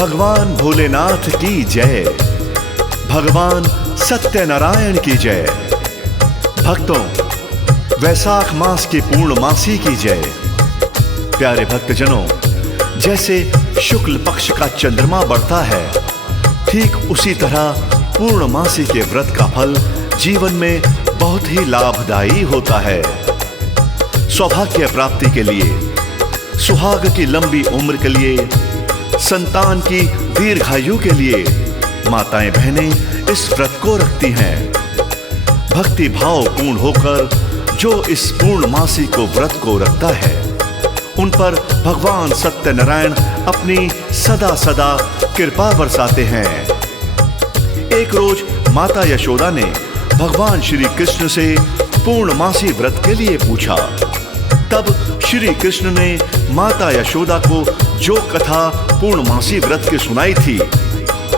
भगवान भोलेनाथ की जय, भगवान सत्यनारायण की जय। भक्तों, वैशाख मास की पूर्णमासी की जय। प्यारे भक्तजनों, जैसे शुक्ल पक्ष का चंद्रमा बढ़ता है, ठीक उसी तरह पूर्णमासी के व्रत का फल जीवन में बहुत ही लाभदायी होता है। सौभाग्य प्राप्ति के लिए, सुहाग की लंबी उम्र के लिए, संतान की दीर्घायु के लिए माताएं बहनें इस व्रत को रखती हैं। भक्ति भाव पूर्ण होकर जो इस पूर्णमासी को व्रत को रखता है, उन पर भगवान सत्यनारायण अपनी सदा सदा कृपा बरसाते हैं। एक रोज माता यशोदा ने भगवान श्री कृष्ण से पूर्णमासी व्रत के लिए पूछा। तब श्री कृष्ण ने माता यशोदा को जो कथा पूर्णमासी व्रत की सुनाई थी,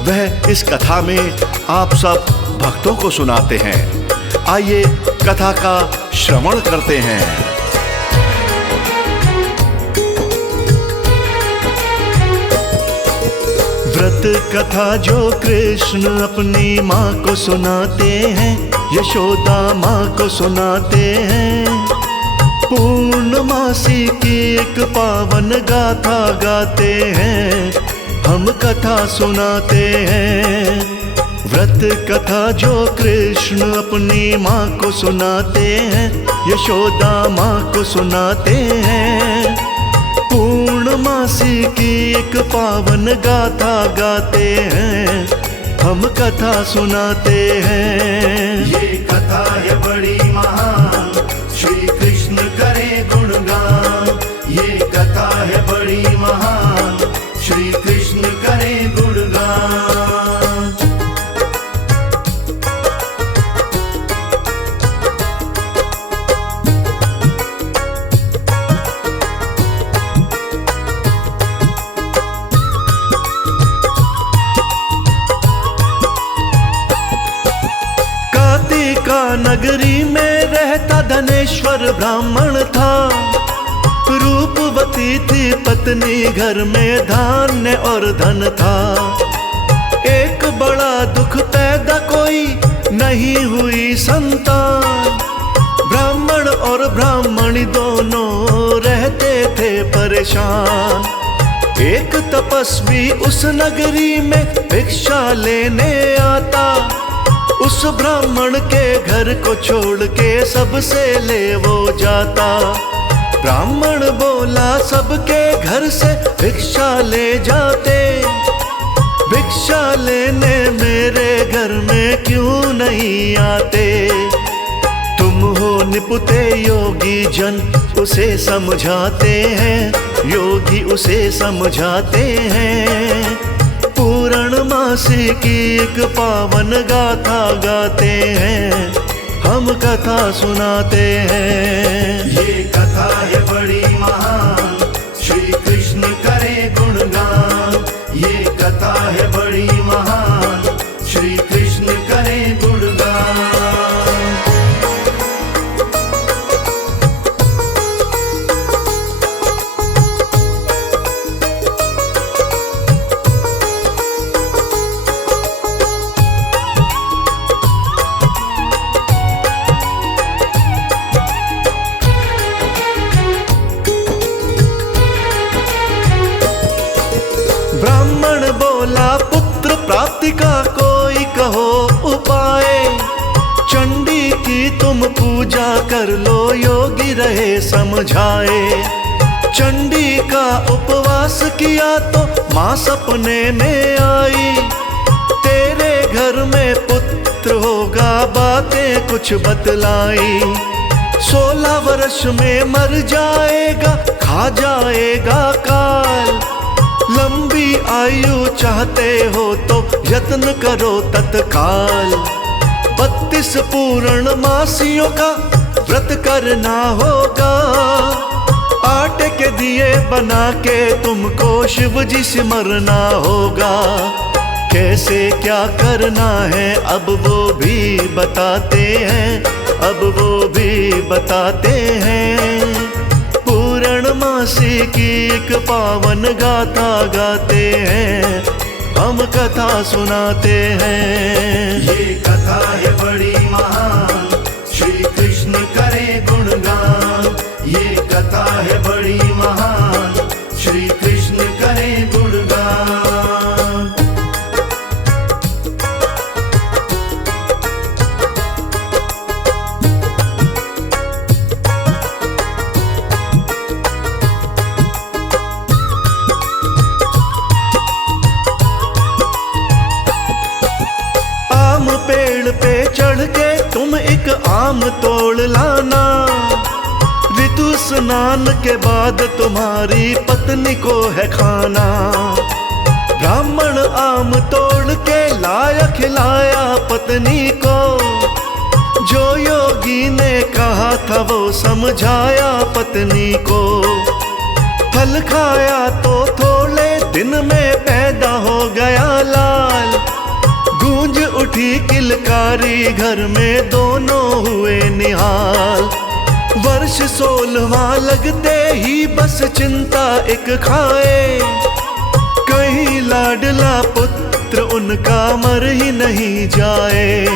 वह इस कथा में आप सब भक्तों को सुनाते हैं। आइए कथा का श्रवण करते हैं। व्रत कथा जो कृष्ण अपनी माँ को सुनाते हैं, यशोदा माँ को सुनाते हैं। पूर्णमासी की एक पावन गाथा गाते हैं, हम कथा सुनाते हैं। व्रत कथा जो कृष्ण अपनी माँ को सुनाते हैं, यशोदा माँ को सुनाते हैं। पूर्णमासी की एक पावन गाथा गाते हैं, हम कथा सुनाते हैं। ये कथा है बड़ी महान, श्री कृष्ण करे गुणगान। ये कथा है बड़ी महान, श्री कृष्ण करे गुणगान। नगरी में रहता धनेश्वर ब्राह्मण था। रूपवती थी पत्नी, घर में धान्य और धन था। एक बड़ा दुख पैदा कोई नहीं हुई संतान। ब्राह्मण और ब्राह्मणी दोनों रहते थे परेशान। एक तपस्वी उस नगरी में भिक्षा लेने आता। उस ब्राह्मण के घर को छोड़ के सबसे ले वो जाता। ब्राह्मण बोला, सबके घर से भिक्षा ले जाते, भिक्षा लेने मेरे घर में क्यों नहीं आते। तुम हो निपुते योगी जन, उसे समझाते हैं, योगी उसे समझाते हैं। पूर्णमासी की एक पावन गाथा गाते हैं, हम कथा सुनाते हैं। ये कथा है बड़ी महान, श्री कृष्ण करे गुणगान। ये कथा है बड़ी महान, श्री कृष्ण करे गुणगान। ब्राह्मण बोला, पुत्र प्राप्ति का कोई कहो उपाय। चंडी की तुम पूजा कर लो, योगी रहे समझाए। चंडी का उपवास किया तो माँ सपने में आई। तेरे घर में पुत्र होगा, बातें कुछ बतलाई। 16 वर्ष में मर जाएगा, खा जाएगा काल। लंबी आयु चाहते हो तो यत्न करो तत्काल। 32 पूर्णमासियों का व्रत करना होगा। आटे के दिए बना के तुमको शिव जी सिमरना होगा। कैसे क्या करना है अब वो भी बताते हैं, अब वो भी बताते हैं। पूर्णमासी की एक पावन गाथा गाते हैं, हम कथा सुनाते हैं। ये कथा है बड़ी महान, श्री कृष्ण करे गुणगान। ये कथा है बड़ी महान, श्री कृष्ण करे गुणगान। आम पेड़ पे चढ़ के तुम एक आम तोड़ लाना, ऋतु स्नान के बाद तुम्हारी पत्नी को है खाना। ब्राह्मण आम तोड़ के लाया खिलाया पत्नी को, जो योगी ने कहा था वो समझाया पत्नी को। फल खाया तो थोड़े दिन में पैदा हो गया लाल, गूंज उठी किलकारी घर में दोनों हुए निहाल। वर्ष 16वां लगते ही बस चिंता एक खाए, कहीं लाडला पुत्र उनका मर ही नहीं जाए।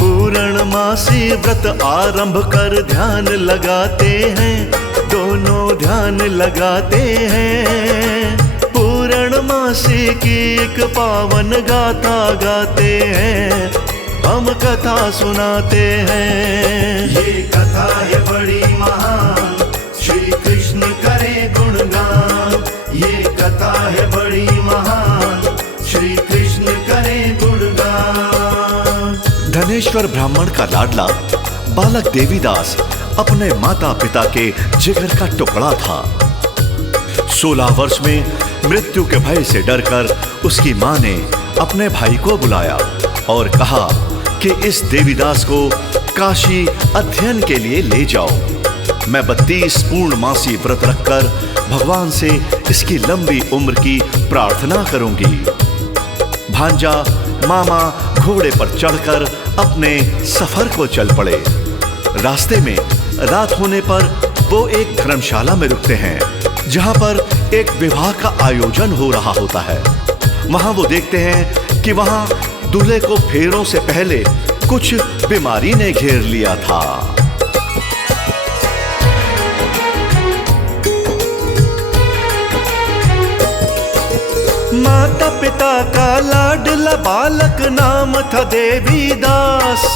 पूर्णमासी व्रत आरंभ कर ध्यान लगाते हैं, दोनों ध्यान लगाते हैं। पूर्णमासी की एक पावन गाथा गाते हैं, हम कथा सुनाते हैं। ये कथा है बड़ी महान, श्री कृष्ण करे गुणगान। ये कथा है बड़ी महान, श्री कृष्ण करे गुणगान। धनेश्वर ब्राह्मण का लाडला बालक देवीदास अपने माता पिता के जिगर का टुकड़ा था। 16 वर्ष में मृत्यु के भय से डरकर उसकी मां ने अपने भाई को बुलाया और कहा कि इस देवीदास को काशी अध्ययन के लिए ले जाओ। मैं 32 पूर्णमासी व्रत रखकर भगवान से इसकी लंबी उम्र की प्रार्थना करूंगी। भांजा मामा घोड़े पर चढ़कर अपने सफर को चल पड़े। रास्ते में रात होने पर वो एक धर्मशाला में रुकते हैं, जहां पर एक विवाह का आयोजन हो रहा होता है। वहां वो देखते हैं कि वहां दूल्हे को फेरों से पहले कुछ बीमारी ने घेर लिया था। माता पिता का लाडला बालक नाम था देवीदास।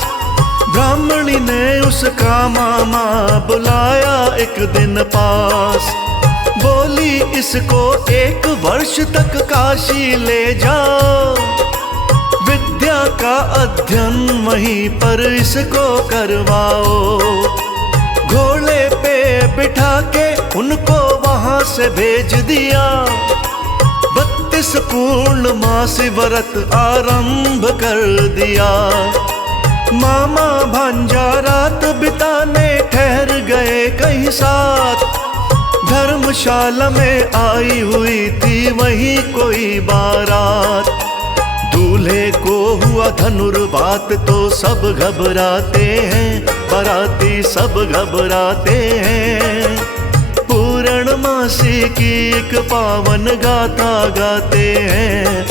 ब्राह्मणी ने उसका मामा बुलाया एक दिन पास, बोली इसको 1 वर्ष तक काशी ले जाओ, विद्या का अध्ययन वहीं पर इसको करवाओ। घोड़े पे बिठा के उनको वहां से भेज दिया, 32 पूर्णमासी व्रत आरंभ कर दिया। मामा भांजा रात बिताने ठहर गए कहीं साथ, धर्मशाला में आई हुई थी वहीं कोई बारात। दूल्हे को हुआ धनुर्वात तो सब घबराते हैं, बाराती सब घबराते हैं। पूर्णमासी की एक पावन गाथा गाते हैं,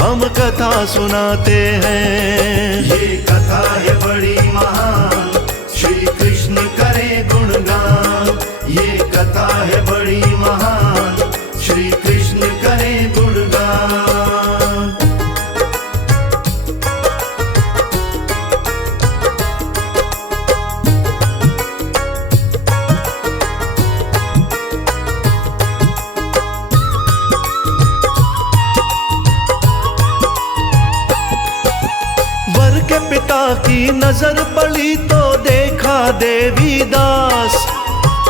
हम कथा सुनाते हैं। ये कथा है बड़ी महान, श्री कृष्ण करे गुणगान। ये कथा है बड़ी महान, श्री कृष्ण करे गुणगान। वर के पिता की नजर पड़ी तो देखा देवीदास,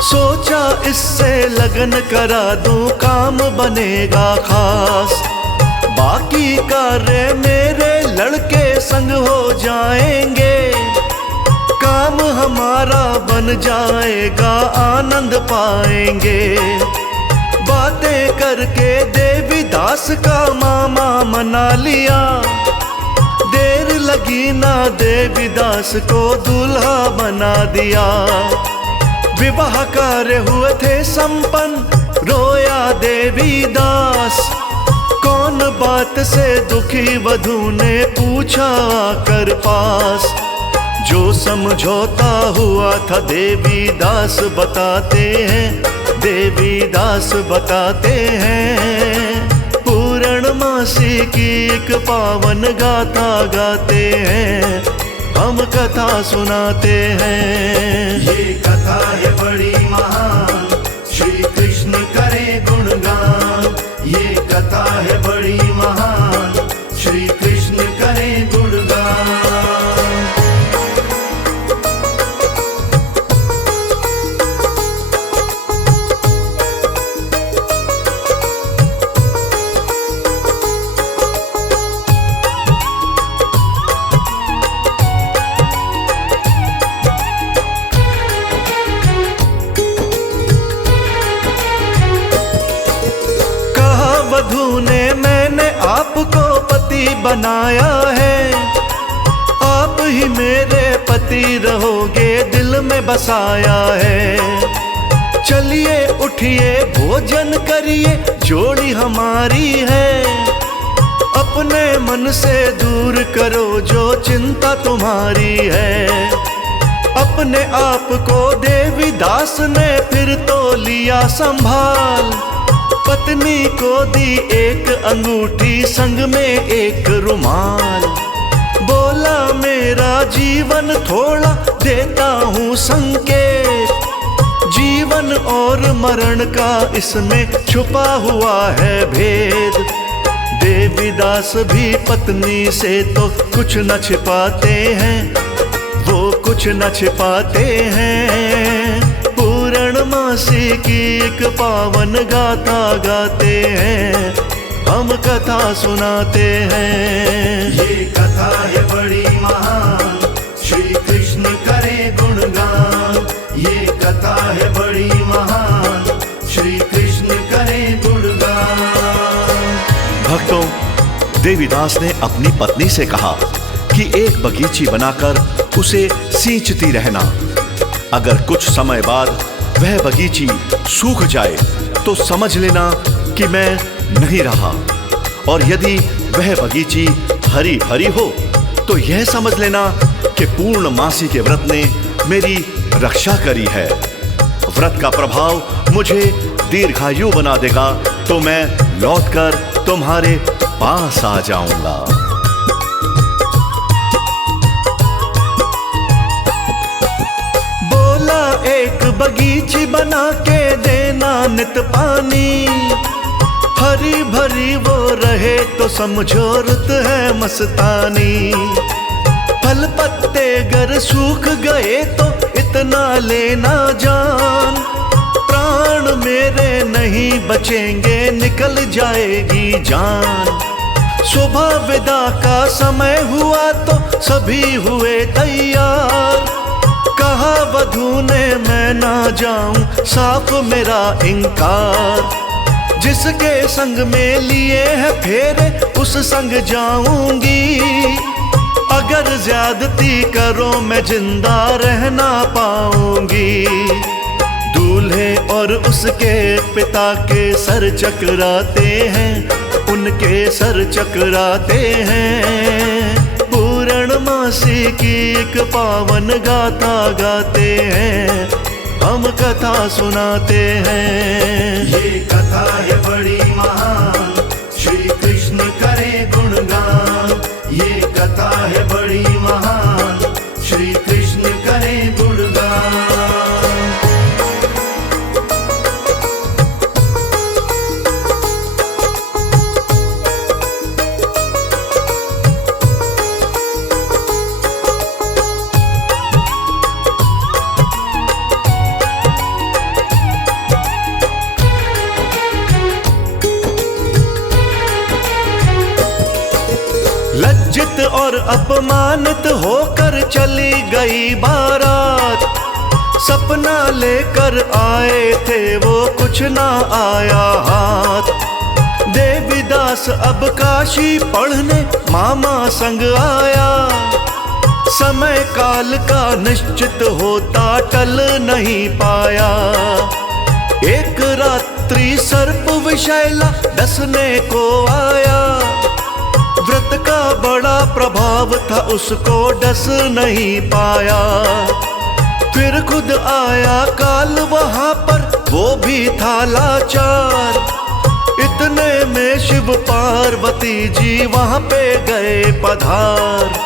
सोचा इससे लगन करा दूं काम बनेगा खास। बाकी कार्य मेरे लड़के संग हो जाएंगे, काम हमारा बन जाएगा आनंद पाएंगे। बातें करके देवीदास का मामा मना लिया, देर लगी ना देवीदास को दूल्हा बना दिया। विवाह कार्य हुए थे संपन्न, रोया देवी दास। कौन बात से दुखी वधू ने पूछा कर पास। जो समझौता हुआ था देवी दास बताते हैं, देवी दास बताते हैं। पूर्णमासी की एक पावन गाथा गाते हैं, हम कथा सुनाते हैं। ये कथा है बड़ी महान, श्री कृष्ण करे गुणगान। ये कथा है बड़ी महान, श्री कृष्ण करे गुणगान। वधू ने मैंने आपको पति बनाया है, आप ही मेरे पति रहोगे दिल में बसाया है। चलिए उठिए भोजन करिए, जोड़ी हमारी है। अपने मन से दूर करो जो चिंता तुम्हारी है। अपने आप को देवी दास ने फिर तो लिया संभाल। पत्नी को दी एक अंगूठी, संग में एक रुमाल। बोला मेरा जीवन थोड़ा देता हूँ संकेत। जीवन और मरण का इसमें छुपा हुआ है भेद। देवीदास भी पत्नी से तो कुछ न छिपाते हैं, वो कुछ न छिपाते हैं। पूर्णमासी की एक पावन गाथा गाते हैं, हम कथा सुनाते हैं। ये कथा है बड़ी महान, श्री कृष्ण करे गुणगान। ये कथा है बड़ी महान, श्री कृष्ण करे गुणगान। भक्तों, देवीदास ने अपनी पत्नी से कहा कि एक बगीची बनाकर उसे सींचती रहना। अगर कुछ समय बाद वह बगीची सूख जाए तो समझ लेना कि मैं नहीं रहा, और यदि वह बगीची हरी भरी हो तो यह समझ लेना कि पूर्णमासी के व्रत ने मेरी रक्षा करी है। व्रत का प्रभाव मुझे दीर्घायु बना देगा तो मैं लौटकर तुम्हारे पास आ जाऊंगा। एक बगीची बना के देना नित पानी। हरी भरी वो रहे तो समझो रुत है मस्तानी। फल पत्ते गर सूख गए तो इतना लेना जान। प्राण मेरे नहीं बचेंगे, निकल जाएगी जान। सुबह विदा का समय हुआ तो सभी हुए तैयार। कहा वधू ने मैं ना जाऊं, साफ मेरा इनकार। जिसके संग में लिए है फेरे उस संग जाऊंगी। अगर ज्यादती करो मैं जिंदा रह ना पाऊंगी। दूल्हे और उसके पिता के सर चकराते हैं, उनके सर चकराते हैं। पूर्णमासी की एक पावन गाथा गाते हैं, हम कथा सुनाते हैं। ये कथा है बड़ी महान, श्री कृष्ण करे गुणगान। ये कथा है बड़ी महान, श्री कृष्ण करे गुणगान। लज्जित और अपमानित होकर चली गई बारात। सपना लेकर आए थे वो कुछ ना आया हाथ। देवीदास अब काशी पढ़ने मामा संग आया। समय काल का निश्चित होता टल नहीं पाया। एक रात्रि सर्प विषैला डसने को आया। व्रत का बड़ा प्रभाव था, उसको डस नहीं पाया। फिर खुद आया काल वहां पर, वो भी था लाचार। इतने में शिव पार्वती जी वहां पे गए पधार।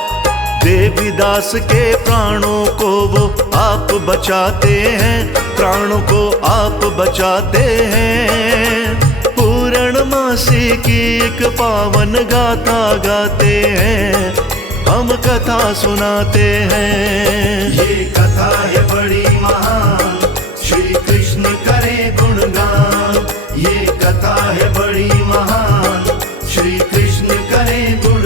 देवीदास के प्राणों को वो आप बचाते हैं, प्राणों को आप बचाते हैं। पूर्णमासी की एक पावन गाथा गाते हैं, हम कथा सुनाते हैं। ये कथा है बड़ी महान, श्री कृष्ण करे गुणगान। ये कथा है बड़ी महान, श्री कृष्ण करे गुणगान।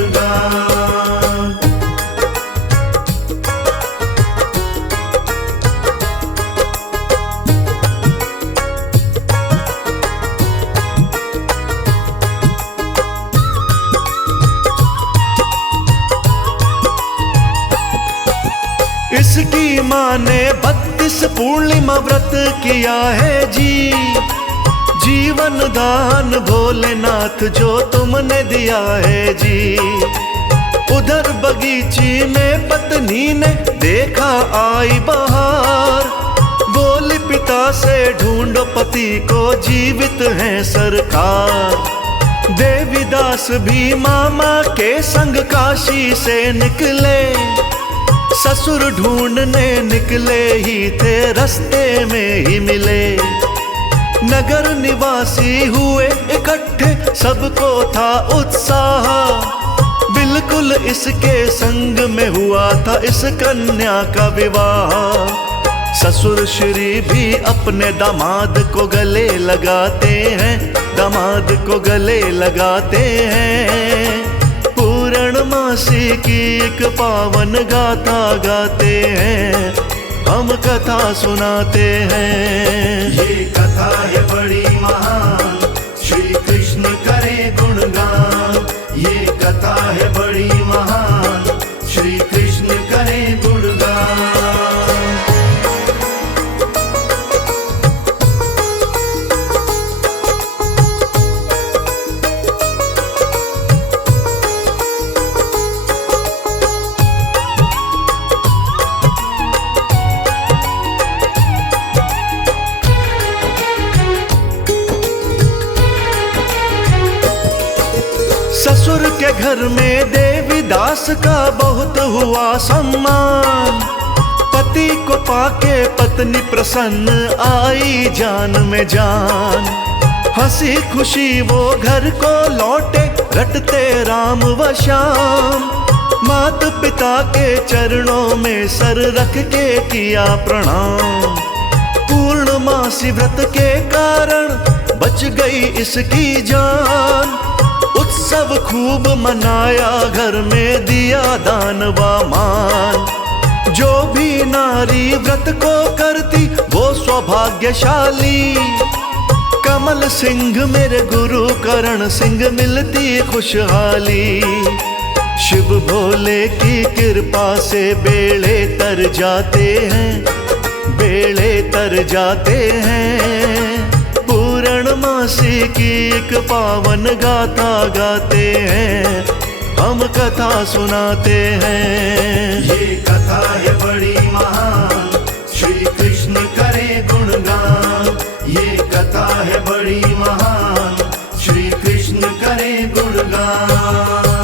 इसकी माँ ने 32 पूर्णिमा व्रत किया है जी। जीवन दान भोलेनाथ जो तुमने दिया है जी। उधर बगीची में पत्नी ने देखा आई बहार। बोली पिता से ढूंढो पति को, जीवित है सरकार। देवीदास भी मामा के संग काशी से निकले। ससुर ढूंढने निकले ही थे, रास्ते में ही मिले। नगर निवासी हुए इकट्ठे, सबको था उत्साह। बिल्कुल इसके संग में हुआ था इस कन्या का विवाह। ससुर श्री भी अपने दामाद को गले लगाते हैं, दामाद को गले लगाते हैं। पूर्णमासी की एक पावन गाथा गाते हैं, हम कथा सुनाते हैं। ये कथा है बड़ी महान, श्री कृष्ण करे गुणगान। ये कथा है बड़ी महान, श्री कृष्ण करे गुणगान। ससुर के घर में देवीदास का बहुत हुआ सम्मान। पति को पाके पत्नी प्रसन्न आई जान में जान। हंसी खुशी वो घर को लौटे, रटते राम व श्याम। मात पिता के चरणों में सर रख के किया प्रणाम। पूर्णमासी व्रत के कारण बच गई इसकी जान। उत्सव खूब मनाया, घर में दिया दान व मान। जो भी नारी व्रत को करती वो सौभाग्यशाली। कमल सिंह मेरे गुरु करण सिंह मिलती खुशहाली। शिव भोले की कृपा से बेड़े तर जाते हैं, बेड़े तर जाते हैं। पूर्णमासी की एक पावन गाथा गाते हैं, हम कथा सुनाते हैं। ये कथा है बड़ी महान, श्री कृष्ण करे गुणगान। ये कथा है बड़ी महान, श्री कृष्ण करे गुणगान।